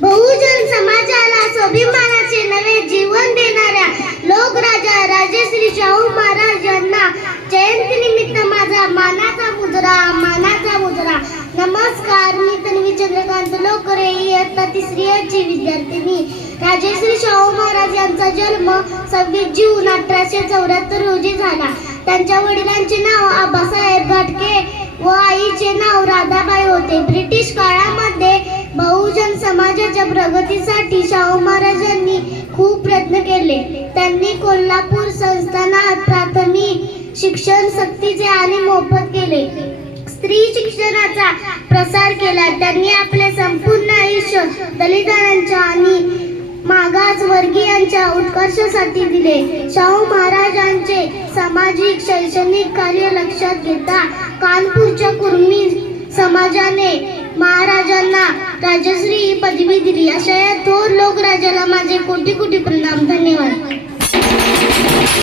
बहुजन समाजाला स्वाभिमानाचे नवे जीवन देणाऱ्या लोकराजा राजश्री शाहू महाराज यांना जयंतीनिमित्त माझा मानाचा मुजरा मानाचा मुजरा. नमस्कार मी तन्वी चंद्रकांत लोकरे इयत्ता तिसरी ची विद्यार्थिनी राजश्री शाहू महाराज यांचा जन्म सव्वीस जून अठराशे चौऱ्याहत्तर रोजी झाला. त्यांच्या वडिलांचे नाव आबासाहेब घाटके व आईचे नाव राधाबाई होते. ब्रिटिश समाजाच्या प्रगतीसाठी शाहू महाराजांनी खूप प्रयत्न केले. त्यांनी कोल्हापूर संस्थानात प्राथमिक शिक्षण सक्तीचे आणि मोफत केले. स्त्री शिक्षणाचा प्रसार केला. त्यांनी आपले संपूर्ण आयुष्य दलितांच्या आणि मागास वर्गीयांच्या उत्कर्षासाठी दिले. शाहू महाराजांचे सामाजिक शैक्षणिक कार्य लक्षात घेता कानपूरच्या कुर्मी समाजाने महाराजांना राजश्री ही पदवी दिली. अशा या थोर लोकराजाला माझे कोटी कोटी प्रणाम. धन्यवाद.